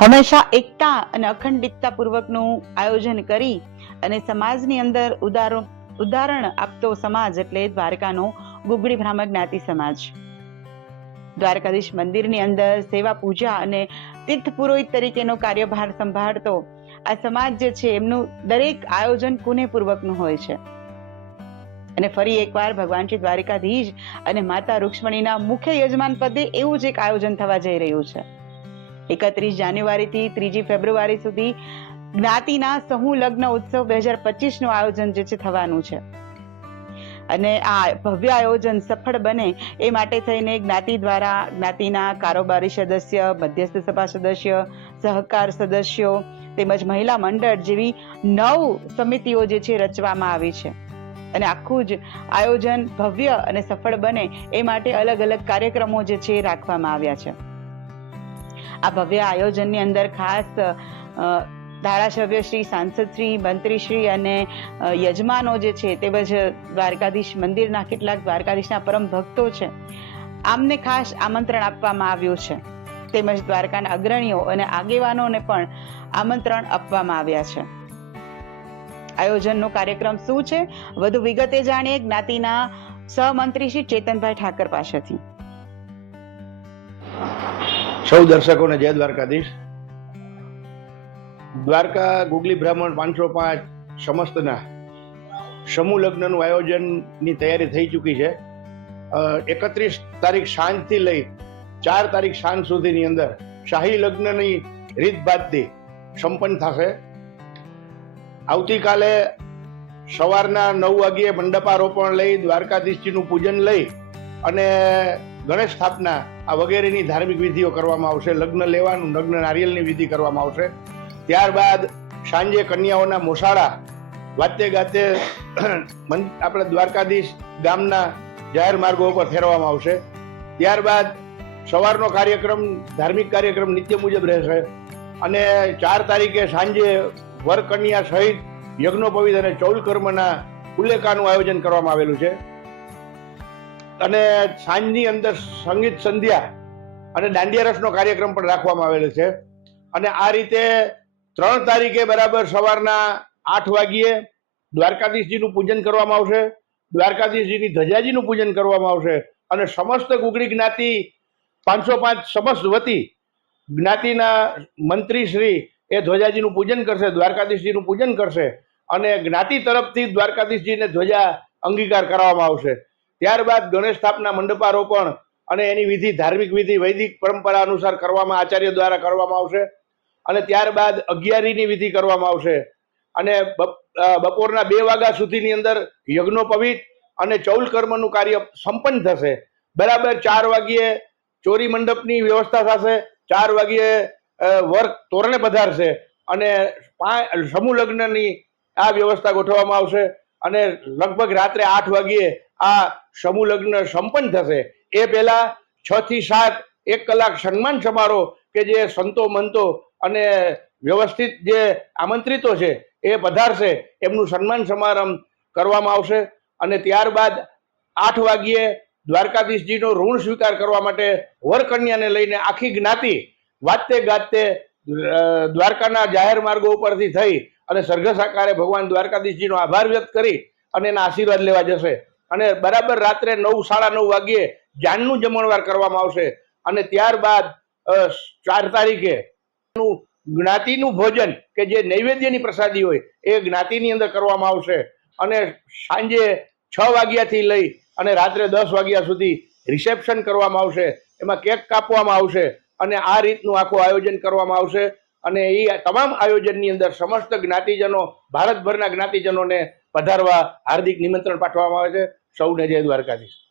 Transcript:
હંમેશા એકતા અને અખંડિતતા પૂર્વકનું આયોજન કરી અને સમાજની અંદર ઉદાહરણ ઉદાહરણ આપતો સમાજ એટલે દ્વારકાનો ગુગળી બ્રાહ્મણ જ્ઞાતિ સમાજ. દ્વારકાધીશ મંદિરની અંદર સેવા પૂજા અને તીર્થ પુરોહિત તરીકેનો કાર્યભાર સંભાળતો આ સમાજ જે છે એમનું દરેક આયોજન કુનેપૂર્વકનું હોય છે. અને ફરી એકવાર ભગવાન શ્રી દ્વારિકાધીશ અને માતા રૂક્ષ્મણીના મુખ્ય યજમાન પદે એવું જ એક આયોજન થવા જઈ રહ્યું છે. એકત્રીસ જાન્યુઆરીથી ત્રીજી ફેબ્રુઆરી સુધી જ્ઞાતિના સમૂહ લગ્ન ઉત્સવ બે હજાર પચીસનું આયોજન જે છે થવાનું છે. અને આ ભવ્ય આયોજન સફળ બને એ માટે થઈને જ્ઞાતિ દ્વારા જ્ઞાતિના કારોબારી સદસ્ય, મધ્યસ્થ સભા સદસ્ય, સહકાર સદસ્યો તેમજ મહિલા મંડળ જેવી નવ સમિતિઓ જે છે રચવામાં આવી છે. અને આખું જ આયોજન ભવ્ય અને સફળ બને એ માટે અલગ અલગ કાર્યક્રમો જે છે રાખવામાં આવ્યા છે. આ ભવ્ય આયોજનની અંદર ખાસ ધારાસભ્ય શ્રી, સાંસદ શ્રી, મંત્રી શ્રી અને યજમાનો જે છે તેમજ દ્વારકાધીશ, મંદિરના કેટલાક દ્વારકાધીશના પરમ ભક્તો છે. આમને ખાસ આમંત્રણ આપવામાં આવ્યું છે. તેમજ દ્વારકાના અગ્રણીઓ અને આગેવાનોને પણ આમંત્રણ આપવામાં આવ્યા છે. આયોજનનો કાર્યક્રમ શું છે? વધુ વિગતે જાણીએ જ્ઞાતિના સહમંત્રી શ્રી ચેતનભાઈ ઠાકર પાસેથી. સૌ દર્શકોને જય દ્વારકાધીશ. દ્વારકા ગુગલી બ્રાહ્મણ પાંચસો પાંચ સમસ્તના સમૂહ લગ્નનું આયોજનની તૈયારી થઈ ચૂકી છે. એકત્રીસ તારીખ સાંજથી લઈ ચાર તારીખ સાંજ સુધીની અંદર શાહી લગ્નની રીતભાતથી સંપન્ન થશે. આવતીકાલે સવારના નવ વાગ્યે મંડપારોપણ લઈ દ્વારકાધીશજીનું પૂજન લઈ અને ગણેશ સ્થાપના આ વગેરેની ધાર્મિક વિધિઓ કરવામાં આવશે. લગ્ન લેવાનું, લગ્ન નારિયેલની વિધિ કરવામાં આવશે. ત્યારબાદ સાંજે કન્યાઓના મોસાળા વાતે ગાતે આપણે દ્વારકાધીશ ગામના જાહેર માર્ગો ઉપર ફેરવવામાં આવશે. ત્યારબાદ સવારનો કાર્યક્રમ, ધાર્મિક કાર્યક્રમ નિત્ય મુજબ રહેશે અને ચાર તારીખે સાંજે વર કન્યા સહિત યજ્ઞોપવિત અને ચૌલ કર્મના ઉલ્લેખાનું આયોજન કરવામાં આવેલું છે. અને સાંજની અંદર સંગીત સંધ્યા અને દાંડિયા રસનો કાર્યક્રમ પણ રાખવામાં આવેલો છે. અને આ રીતે ત્રણ તારીખે બરાબર સવારના આઠ વાગ્યે દ્વારકાધીશજીનું પૂજન કરવામાં આવશે. દ્વારકાધીશજીની ધજાજીનું પૂજન કરવામાં આવશે. અને સમસ્ત ગુગળી જ્ઞાતિ પાંચસો પાંચ સમસ્ત વતી જ્ઞાતિના મંત્રી શ્રી એ ધ્વજાજીનું પૂજન કરશે, દ્વારકાધીશજીનું પૂજન કરશે અને જ્ઞાતિ તરફથી દ્વારકાધીશજીને ધ્વજા અંગીકાર કરવામાં આવશે. ત્યારબાદ ગણેશ સ્થાપના મંડપારોપણ અને એની વિધિ ધાર્મિક વિધિ વૈદિક પરંપરા અનુસાર કરવામાં આચાર્ય દ્વારા કરવામાં આવશે. અને ત્યારબાદ અગિયારીની વિધિ કરવામાં આવશે. અને બપોરના બે વાગ્યા સુધીની અંદર યજ્ઞોપવિત અને ચૌલ કર્મનું કાર્ય સંપન્ન થશે. બરાબર ચાર વાગ્યે ચોરી મંડપની વ્યવસ્થા થશે. ચાર વાગ્યે વર્ક તોરણે પધારશે. અને સમૂહ લગ્નની આ વ્યવસ્થા ગોઠવવામાં આવશે. અને લગભગ રાત્રે આઠ વાગ્યે આ સમૂહ લગ્ન સંપન્ન થશે. એ પહેલા છ થી સાત એક કલાક સન્માન સમારોહ કે જે સંતો મંતો અને વ્યવસ્થિત જે આમંત્રિતો છે એ પધારશે. એમનું સન્માન સમારંભ કરવામાં આવશે અને ત્યારબાદ આઠ વાગ્યે દ્વારકાધીશજીનો ઋણ સ્વીકાર કરવા માટે વરકન્યાને લઈને આખી જ્ઞાતિ વાતે ગાતે દ્વારકાના જાહેર માર્ગો ઉપરથી થઈ અને સરઘસ ભગવાન દ્વારકાધીશજીનો આભાર વ્યક્ત કરી અને એના આશીર્વાદ લેવા જશે. અને બરાબર રાત્રે નવ, સાડા નવ વાગ્યે જાનનું જમણવાર કરવામાં આવશે. અને ત્યારબાદ ચાર તારીખે જ્ઞાતિનું ભોજન કે જે નૈવેદ્યની પ્રસાદી હોય એ જ્ઞાતિની અંદર કરવામાં આવશે. અને સાંજે છ વાગ્યાથી લઈ અને રાત્રે દસ વાગ્યા સુધી રિસેપ્શન કરવામાં આવશે. એમાં કેક કાપવામાં આવશે અને આ રીતનું આખું આયોજન કરવામાં આવશે. અને એ તમામ આયોજનની અંદર સમસ્ત જ્ઞાતિજનો, ભારતભરના જ્ઞાતિજનોને પધારવા હાર્દિક નિમંત્રણ પાઠવવામાં આવે છે. સૌને જય દ્વારકાધીશ.